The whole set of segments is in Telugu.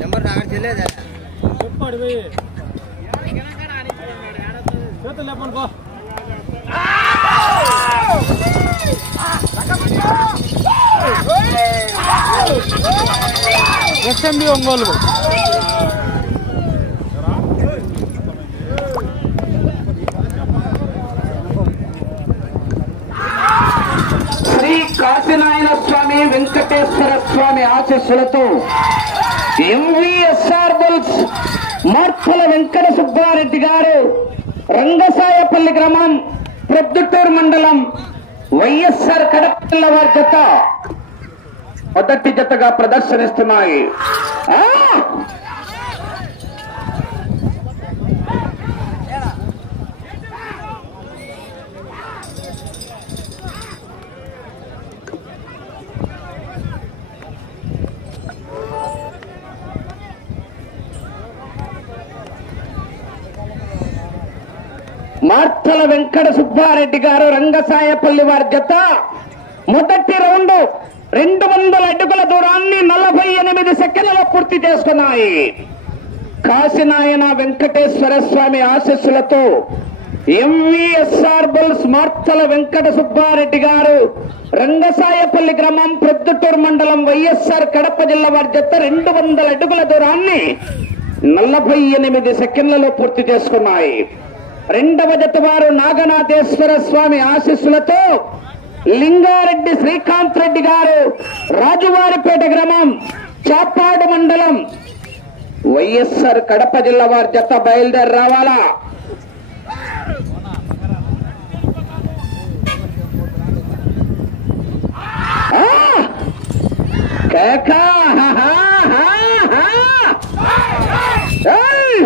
నెంబర్ నాకు తెలియదా. చెప్పాడు పోయి. చేతులు లేపనుకో ఎస్ఎంబి ఒంగోలు. కాశీనాయన స్వామి వెంకటేశ్వర స్వామి ఆశీస్సులతో ఎంవిఎస్ఆర్ బుల్స్ మార్కుల వెంకట సుబ్బారెడ్డి గారు రంగసాయపల్లి గ్రామం ప్రొద్దుటూరు మండలం వైఎస్ఆర్ కడప జిల్లా వారి జత. మొదటి జతగా ప్రదర్శనిస్తున్నాయి. ఆ! వెంకట సుబ్బారెడ్డి గారు రంగసాయపల్లి వారి జత మొదటి రౌండ్ రెండు వందల అడుగుల దూరాన్ని నలభై ఎనిమిది సెకండ్లలో పూర్తి చేసుకున్నాయి కాశీనాయన వెంకటేశ్వర స్వామి ఆశీస్సులతో ఎంవిఎస్ఆర్ బుల్స్ మార్తల వెంకట సుబ్బారెడ్డి గారు రంగసాయపల్లి గ్రామం ప్రొద్దుటూరు మండలం వైఎస్ఆర్ కడప జిల్లా వారి జత రెండు వందల అడుగుల దూరాన్ని నలభై ఎనిమిది సెకండ్లలో పూర్తి చేసుకున్నాయి రెండవ జత వారు నాగనాథేశ్వర స్వామి ఆశీస్సులతో లింగారెడ్డి శ్రీకాంత్ రెడ్డి గారు రాజువారిపేట గ్రామం చాపాడు మండలం వైఎస్ఆర్ కడప జిల్లా వారి జత బయలుదేరి రావాలా! కేక! హా, హా, హా, హా! ఏయ్!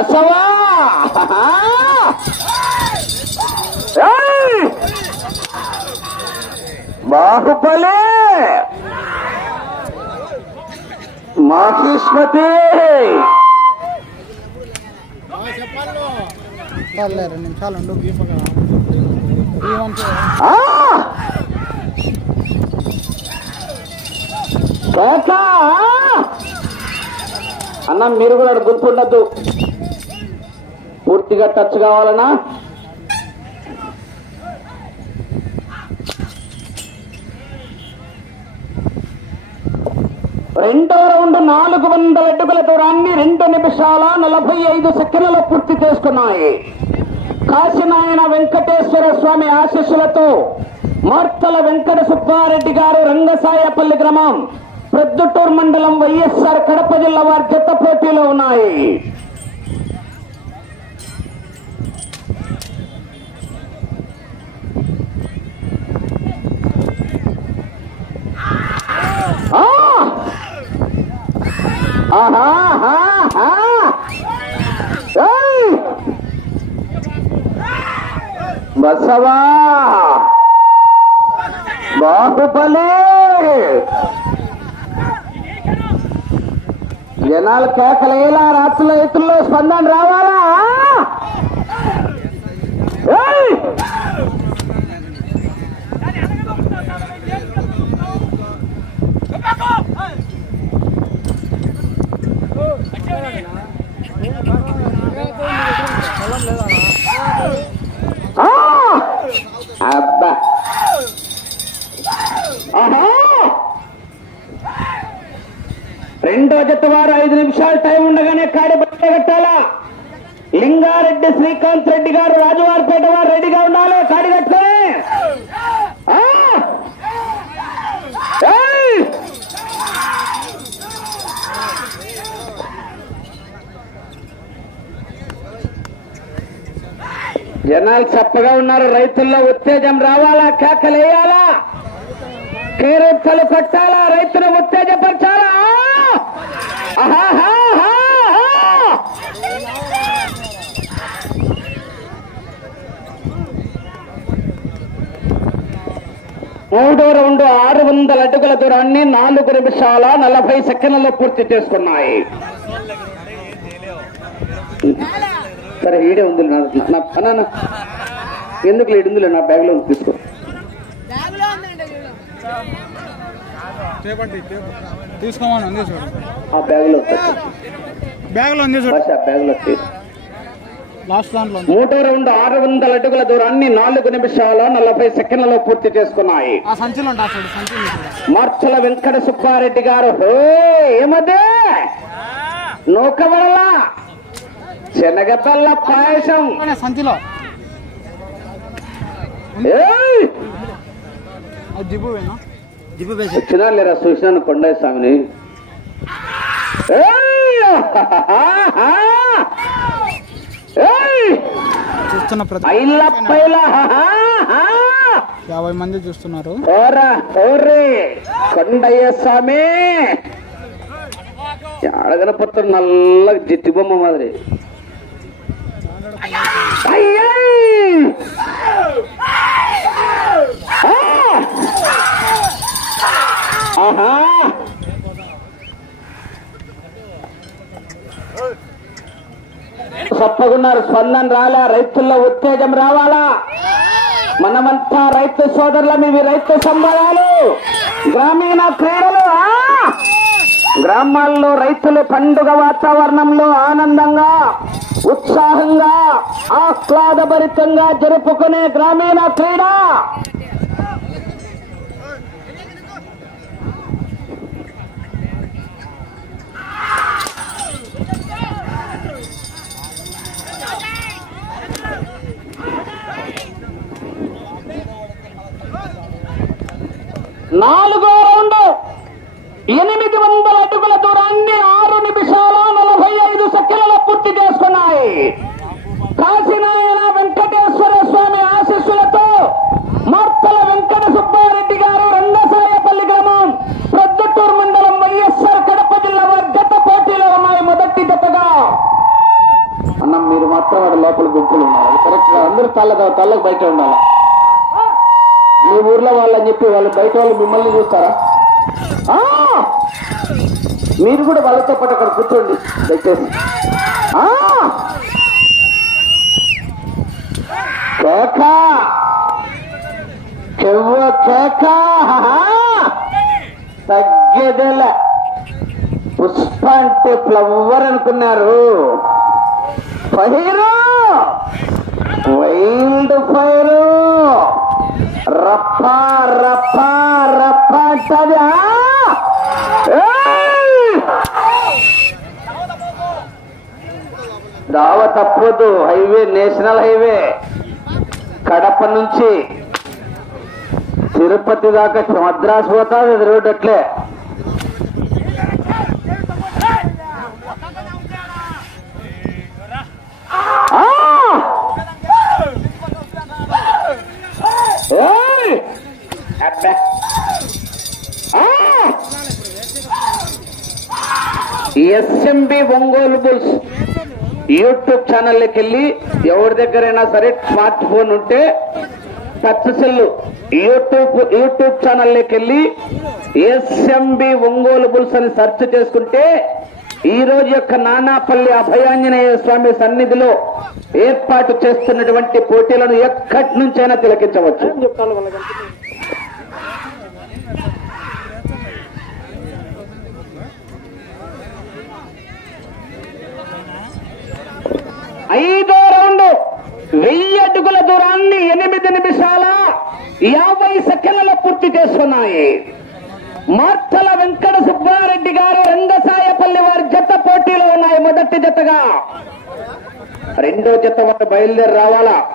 బసవా బాహుబలి! మహిష్మతి రెండు నిమిషాలు అన్న మీరు కూడా గుర్తుండద్దు. పూర్తిగా టచ్ కావాలనా? రెండవ రౌండ్ నాలుగు వందల అడుగుల దూరాన్ని రెండు నిమిషాల నలభై ఐదు సెకండ్లలో పూర్తి చేసుకున్నాయి. కాశీనాయన వెంకటేశ్వర స్వామి ఆశీస్సులతో మార్తల వెంకట సుబ్బారెడ్డి గారు రంగసాయపల్లి గ్రామం ప్రొద్దుటూరు మండలం వైఎస్ఆర్ కడప జిల్లా వారి జత పోటీలో ఉన్నాయి ఆ! ఆహా, ఆహా, ఆహా. ఏయ్! బసవా! బాహుబలి జనాలు కేకలేలా రాత్రుల ఎత్తుల్లో స్పందన రావాలా ఏయ్! ఆ! అబ్బా ఆహా! రెండో జత వారు ఐదు నిమిషాలు టైం ఉండగానే కాడి బట్ట కట్టాలా? లింగారెడ్డి శ్రీకాంత్ రెడ్డి గారు రాజువారిపేట వారు రెడీగా ఉండాలి కాడి కట్టుకొని జనాలు చప్పగా ఉన్నారు రైతుల్లో ఉత్తేజం రావాలా కేకలేయాలా? కేరెత్తలు కొట్టాలా రైతును ఉత్తేజపరచాలా మూడు మూడో రౌండ్ ఆరు వందల అడుగుల దూరాన్ని నాలుగు నిమిషాల నలభై సెకండ్లలో పూర్తి చేసుకున్నాయి సరే ఈడే ఉంది నా ఎందుకు లేడు నా బ్యాగ్లో చేపట్టి తీసుకోమని ఉంది. బ్యాగ్లో ఉంది. లాస్ట్ దాంట్లో మూడో రౌండ్ ఆరు వందల అడుగుల దూరాన్ని నాలుగు నిమిషాల నలభై సెకండ్లలో పూర్తి చేసుకున్నాయి. మార్చల వెంకట సుబ్బారెడ్డి గారు ఏమదే? నూకబడల? శనగబల్ల పాయసం. సంచిలో? వచ్చినా లేరా చూసినాను కొండయ్య స్వామిని! చూస్తున్న యాభై మంది చూస్తున్నారు. కొండయ్య స్వామి! ఎడగనపత్రం నల్ల జిత్తి బొమ్మ మాదిరి. అయ్యయ్! ఆ! చెప్పగున్నారు స్పందన రాలా రైతుల్లో ఉత్తేజం రావాలా? మనమంతా రైతు సోదరులం ఇవి రైతు సంబరాలు. గ్రామీణ క్రీడలు గ్రామాల్లో రైతులు పండుగ వాతావరణంలో ఆనందంగా ఉత్సాహంగా ఆహ్లాదభరితంగా జరుపుకునే గ్రామీణ క్రీడ. నాలుగో రౌండ్. ఎనిమిది వందల అడుగుల దూరాన్ని ఆరు నిమిషాల నలభై ఐదు సెకండ్లలో పూర్తి చేసుకున్నాయి. కాశీనాయన వెంకటేశ్వర స్వామి ఆశీస్సులతో మార్తల వెంకట సుబ్బారెడ్డి గారు రంగసాయపల్లి గ్రామం ప్రొద్దుటూరు మండలం వైఎస్ఆర్ కడప జిల్లా వారి జత పోటీలో ఉన్నాయి మొదటి జతగా. అన్నం మీరు మాత్రం వాడు లోపల గుంపులు ఉన్నారు. కరెక్ట్ అందరూ తల్ల తల్లకు బయట ఉండాలి. మీ ఊర్లో వాళ్ళని చెప్పి వాళ్ళు బయట వాళ్ళు మిమ్మల్ని చూస్తారా? ఆ! మీరు కూడా వాళ్ళతో పాటు అక్కడ కూర్చోండి. దయచేసి ఆ! కేక! చెవ్వ కేక! తగ్గేదేల. పుష్ప అంటే ఫ్లవర్ అనుకున్నారు. ఫైరు! Wild fire! రప్ప రప్ప రప్ప దావ తప్పదు హైవే నేషనల్ హైవే. కడప నుంచి తిరుపతి దాకా మద్రాసు పోతా అది ఎస్ఎంబి ఒంగోలు బుల్స్. యూట్యూబ్ ఛానల్లోకి వెళ్ళి ఎవరి దగ్గరైనా సరే స్మార్ట్ ఫోన్ ఉంటే టచ్ సెల్ యూట్యూబ్ యూట్యూబ్ ఛానల్లోకి వెళ్ళి ఎస్ఎంబి ఒంగోలు బుల్స్ అని సెర్చ్ చేసుకుంటే ఈ రోజు యొక్క నానాపల్లి అభయాంజనేయ స్వామి సన్నిధిలో ఏర్పాటు చేస్తున్నటువంటి పోటీలను ఎక్కడి నుంచైనా తిలకించవచ్చు. ఐదో రౌండ్. వెయ్యి అడుగుల దూరాన్ని ఎనిమిది నిమిషాల యాభై సెకండ్ల పూర్తి చేసుకున్నాయి. మార్తల వెంకట సుబ్బారెడ్డి గారు రంగసాయపల్లి వారి జత పోటీలో ఉన్నాయి. మొదటి జతగా. రెండో జత వారు బయలుదేరి రావాలా?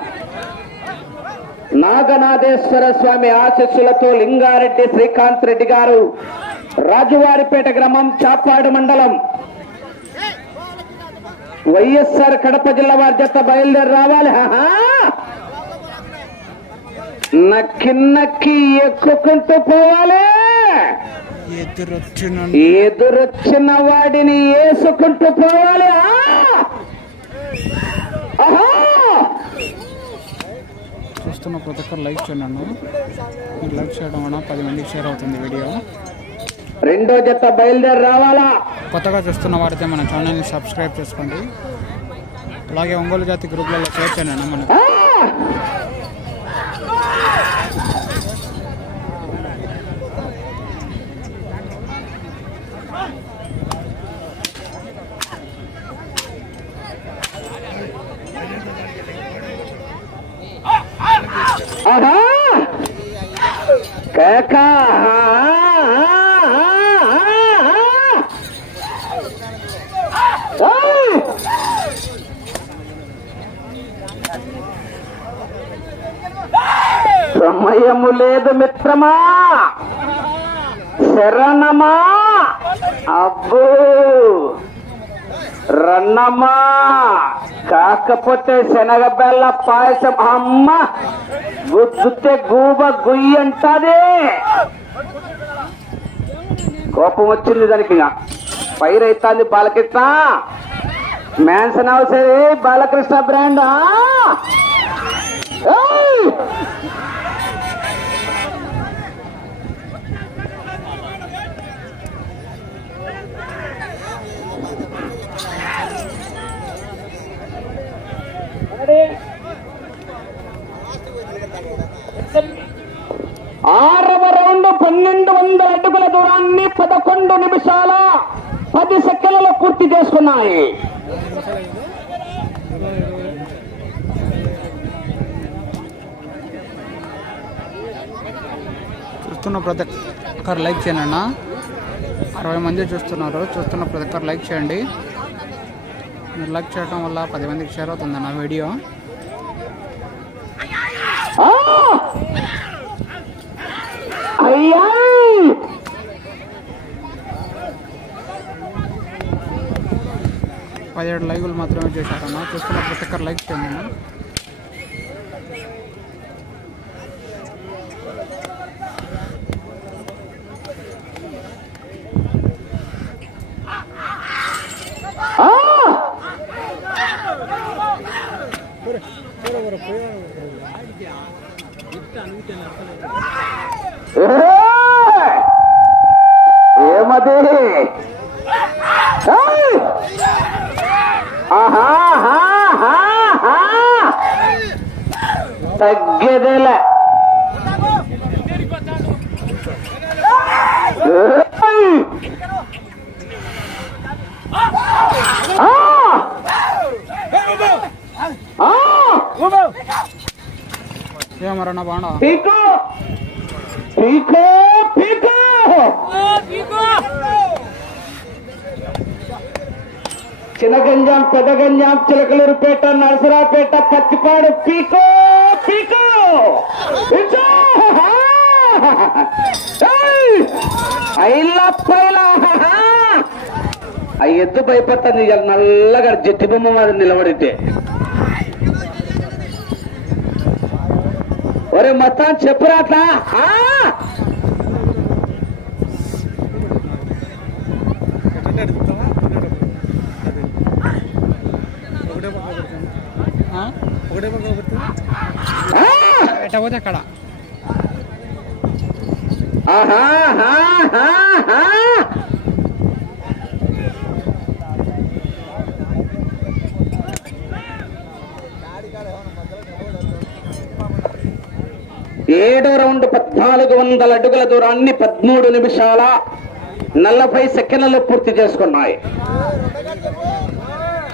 నాగనాథేశ్వర స్వామి ఆశస్సులతో లింగారెడ్డి శ్రీకాంత్ రెడ్డి గారు రాజువారిపేట గ్రామం చాపాడు మండలం వైఎస్ఆర్ కడప జిల్లా వారి జత బయలుదేరి రావాలి. నక్కి నక్కి ఎక్కుకుంటూ పోవాలి. ఎదురొచ్చిన వాడిని వేసుకుంటూ పోవాలి! చూస్తున్న ప్రతి ఒక్కరు లైక్ మీరు లైక్ చేయడం వలన పది మందికి షేర్ అవుతుంది వీడియో. రెండో జత బయలుదేరి రావాలా? కొత్తగా చూస్తున్న వారైతే మన ఛానల్ని సబ్స్క్రైబ్ చేసుకోండి. అలాగే ఒంగోలు జాతి గ్రూప్లలో చేర్చండి అన్న మనకు ఆ! ఆ! సమయము లేదు మిత్రమా. శరణమా. అబ్బో. రన్నమ్మా. కాకపోతే శనగ బెల్ల పాయసం. అమ్మ గుద్దుతే గూబ గుయ్యి అంటాది. కోపం వచ్చింది దానికి ఇక. పైరైతాంది బాలకృష్ణ. మ్యాన్సన్ హౌస్ బాలకృష్ణ బ్రాండా ఏయ్! ఆరవ రౌండ్ పన్నెండు వందల అడుగుల దూరాన్ని పదకొండు నిమిషాల పది సెకండ్లలో చూస్తున్న ప్రతి ఒక్కరు లైక్ చేయండి అన్న. అరవై మంది చూస్తున్నారు. చూస్తున్న ప్రతి ఒక్కరు లైక్ చేయండి. మీరు లైక్ చేయడం వల్ల పది మందికి షేర్ అవుతుంది అన్న వీడియో. అయ్యా! పదిహేడు లైవ్లు మాత్రమే చేశారన్న చూస్తున్న ప్రతి ఒక్కరు లైక్ చేయండి అన్న ఆ! ఏయ్! ఏమది ఏయ్! ఆహా, ఆహా, ఆహా, ఆహా. తగ్గేదేలే ఏయ్! ఆ! ఆ! ఏమరన్నా బాగున్నా పీకో పీకో పీకో చినగంజాం పెదగంజాం చిలకలూరుపేట నరసరాపేట పచ్చిపాడు పీకో పీకో! ఐలా పైలా ఆ ఎద్దు భయపడుతుంది నల్లగా జట్టి బొమ్మ మాది నిలబడితే ఒరే మొత్తం చెప్పురా అట్లా ఆ! ఆ? ఆ! ఎట్ట పోతే అక్కడ ఏడో రౌండ్ పద్నాలుగు వందల అడుగుల దూరాన్ని పదమూడు నిమిషాల నలభై సెకండ్లలో పూర్తి చేసుకున్నాయి.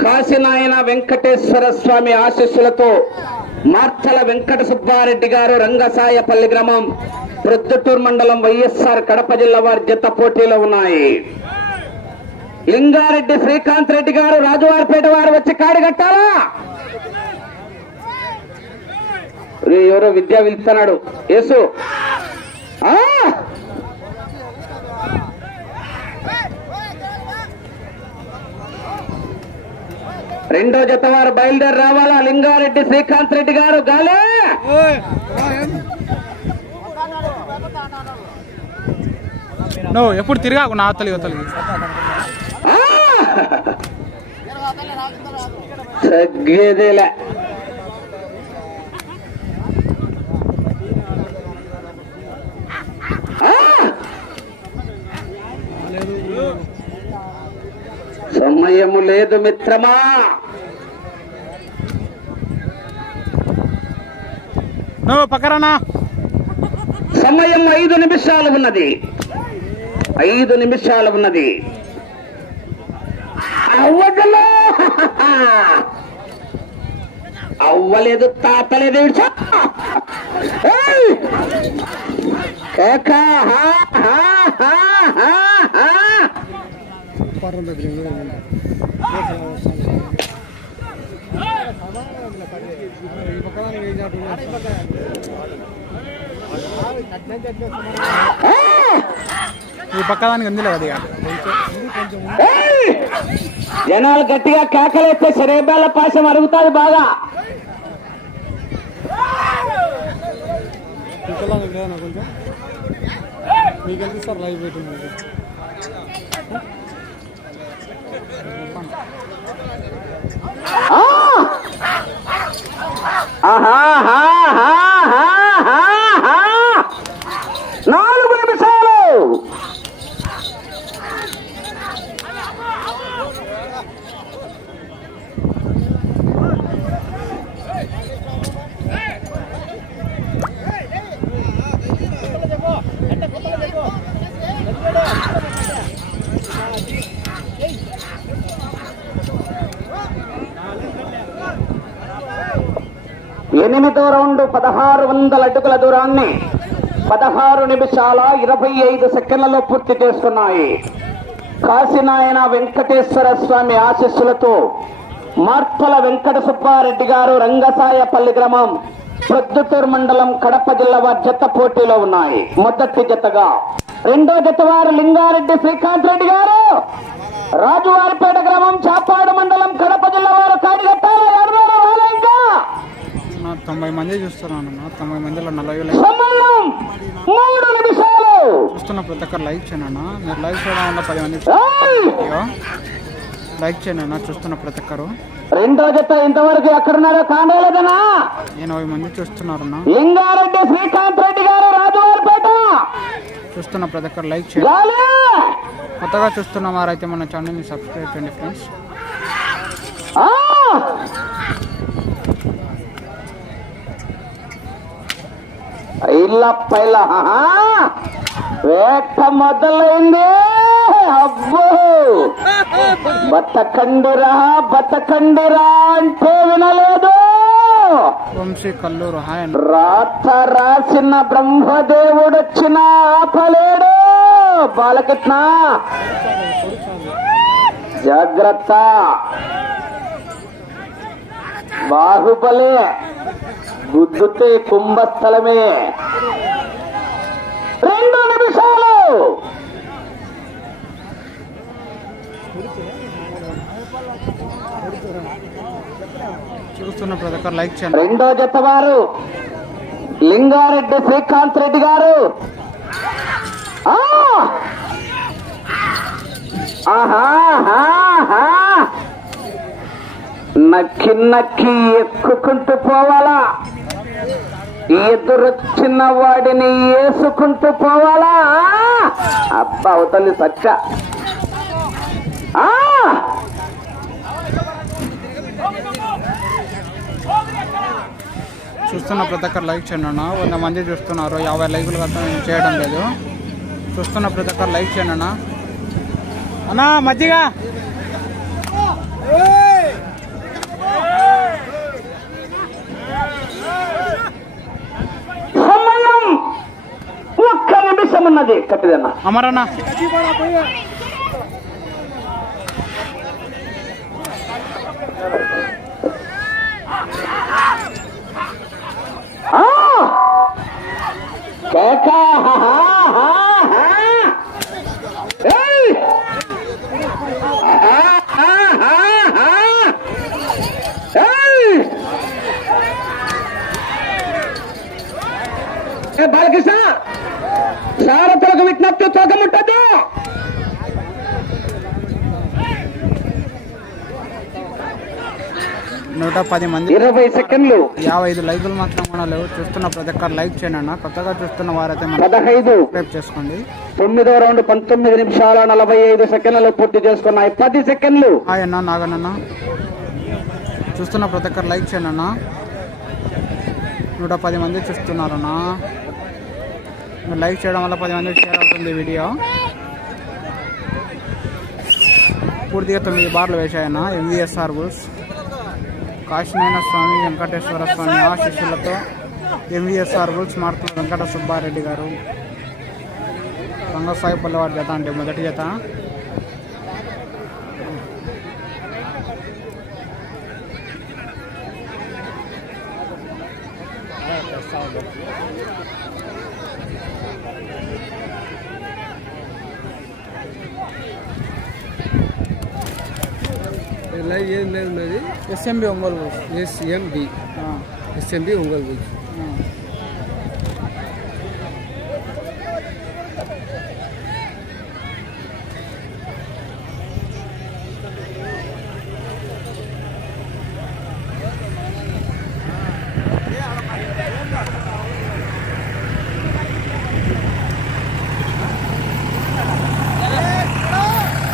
కాశీనాయన వెంకటేశ్వర స్వామి ఆశీస్సులతో మార్చల వెంకట సుబ్బారెడ్డి గారు రంగసాయపల్లి గ్రామం ప్రొద్దుటూరు మండలం వైఎస్ఆర్ కడప జిల్లా వారి జత పోటీలో ఉన్నాయి. లింగారెడ్డి శ్రీకాంత్ రెడ్డి గారు రాజువారిపేట వారు వచ్చి కాడిగట్టాలా ఎవరో విద్యా పిలుస్తున్నాడు యేసు. రెండో జత వారు బయలుదేరి రావాలా? లింగారెడ్డి శ్రీకాంత్ రెడ్డి గారు గాలే! ఎప్పుడు తిరిగాకు నా అతలి అతలి తగ్గేదేలే. సమయము లేదు మిత్రమా. పక్కరానా సమయం ఐదు నిమిషాలు ఉన్నది. ఐదు నిమిషాలు ఉన్నది. అవ్వగలో. అవ్వలేదు! కేక, హా, హా, హా, ఆ! ఈ పక్కదానికి ఇక ఏయ్! జనాలు గట్టిగా కేకలేస్తే శరీరాల పాశం అరుగుతుంది బాగా మీకు ఎంత సార్ లైవ్ పెట్టింది ఆహా ఆహాహాహాహాహా! నాలుగు నిమిషాలు ఎనిమిదో రౌండ్ పదహారు వందల అడుగుల దూరాన్ని పదహారు నిమిషాల ఇరవై ఐదు సెకండ్లలో పూర్తి చేసుకున్నాయి కాశీనాయన వెంకటేశ్వర స్వామి ఆశీస్సులతో మార్పల వెంకట సుబ్బారెడ్డి గారు రంగసాయపల్లి గ్రామం ప్రొద్దుటూరు మండలం కడప జిల్లా వారి జత పోటీలో ఉన్నాయి. మొదటి జతగా రెండో జత వారు లింగారెడ్డి శ్రీకాంత్ రెడ్డి గారు. రాజువారిపేట గ్రామం చాపాడు మండలం కడప జిల్లా వారు కాడిగట్టాల నా తొంభై మంది చూస్తున్నాను అన్న తొంభై మందిలో నలభై లైక్ చూస్తున్న ప్రతి ఒక్కరు లైక్ చేయండి అన్న. మీరు లైక్ చేయడం వల్ల పది మంది లైక్ చేయండి అన్న చూస్తున్న ప్రతి ఒక్కరు. రెండో జత ఇంతవరకు ఎక్కడున్నారో కాండలేదనా ఎనభై మంది చూస్తున్నారన్న. లింగారెడ్డి శ్రీకాంత్ రెడ్డి గారు రాజువారిపేట. చూస్తున్న ప్రతి ఒక్కరు లైక్ చేయండి. గాలి కొత్తగా చూస్తున్న వారైతే మన ఛానల్ని సబ్స్క్రైబ్ చేయండి ఫ్రెండ్స్ ఆ! ఇల్ల పైల వేట మొదలైంది. అబ్బో! బతకండురా బతకండురా అంటే వినలేదు. వంశీ కల్లూరు రాత రాసిన బ్రహ్మదేవుడు వచ్చిన ఆపలేడు. బాలకృష్ణ! జాగ్రత్త. బాహుబలి! గుద్దుతే కుంభస్థలమే. రెండు నిమిషాలు. చూస్తున్న ప్రతి ఒక్కరు లైక్ చేయండి. రెండో జత వారు లింగారెడ్డి శ్రీకాంత్ రెడ్డి గారు! నక్కి నక్కి ఎక్కుకుంటూ పోవాలా? ఎదురొచ్చిన వాడిని వేసుకుంటూ పోవాలా? అబ్బా అవుతుంది సచ్చ. చూస్తున్న ప్రతి ఒక్కరు లైక్ చేయండి అన్న. వంద మంది చూస్తున్నారు. యాభై లైకులు గట్రా నేను చేయడం లేదు. చూస్తున్న ప్రతి ఒక్కరు లైక్ చేయండి అన్న. అన్నా మజ్జిగ. ನದಿ ಕಟ್ಟಿದೆ ಅಮರಣ್ಣ నూట పది మంది ఇరవై సెకండ్లు. యాభై ఐదు లైకులు మాత్రం కూడా లేవు చూస్తున్న ప్రతి ఒక్కరు లైక్ చేయండి అన్న. కొత్తగా చూస్తున్న వారైతే పదహైదు. చేసుకోండి. తొమ్మిదో రౌండ్ పంతొమ్మిది నిమిషాల నలభై ఐదు సెకండ్లు పూర్తి చేసుకున్నాయి. పది సెకండ్లు. అన్న నాగనన్న చూస్తున్న ప్రతి ఒక్కరు లైక్ చేయండి అన్న. నూట పది మంది చూస్తున్నారన్నా లైక్ చేయడం వల్ల పది మందికి షేర్ అవుతుంది వీడియో. పూర్తిగా తొమ్మిది బార్లు వేశాయన్న ఎంవిఎస్ఆర్ బుల్స్ కాశీనాయన స్వామి వెంకటేశ్వర స్వామి ఆశీస్సులతో ఎంవిఎస్ఆర్ రూల్స్ మారుతున్న వెంకట సుబ్బారెడ్డి గారు. రంగసాయి పల్లవాడి జత అంటే మొదటి జత. లైవ్ ఏం లేదు మరి? ఎస్ఎంబి ఒంగోలు బుల్స్ ఎస్ఎంబి ఆ, ఎస్ఎంబి ఒంగోలు గురించి ఆ.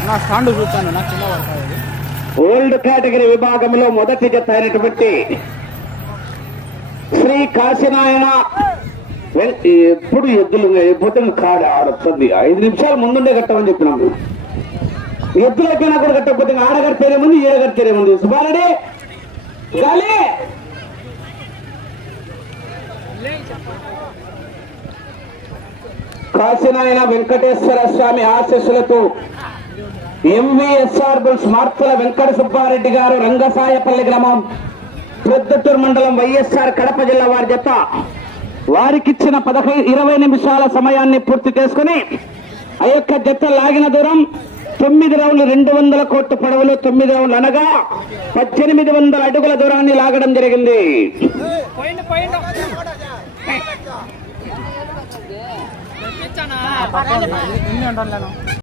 నా స్టాండ్ చూస్తాను నా చిన్న పడుతుంది ఓల్డ్ కేటగిరీ విభాగంలో మొదటి జత అయినటువంటి శ్రీ కాశీనాయన ఎప్పుడు ఎద్దులు ఎప్పుడు కాడ ఆడుతుంది ఐదు నిమిషాలు ముందుండే కట్టమని చెప్పినాము. ఎద్దులు అయిపోయినా కూడా కట్టకపోతే ఇంకా ముందు ఏడ కడితేనే ముందు. సుబ్బారెడ్డి గాలి! కాశీనాయన వెంకటేశ్వర స్వామి ఆశస్సులతో ఎంవిఎస్ఆర్ బుల్స్ మార్పుల వెంకట సుబ్బారెడ్డి గారు రంగసాయపల్లి గ్రామం ప్రొద్దుటూరు మండలం వైఎస్ఆర్ కడప జిల్లా వారి జత. వారికిచ్చిన పదహైదు ఇరవై నిమిషాల సమయాన్ని పూర్తి చేసుకుని ఆ యొక్క జత లాగిన దూరం తొమ్మిది రౌండ్లు రెండు వందల కోట్ల పడవలు తొమ్మిది రౌండ్లు అనగా పద్దెనిమిది వందల అడుగుల దూరాన్ని లాగడం జరిగింది.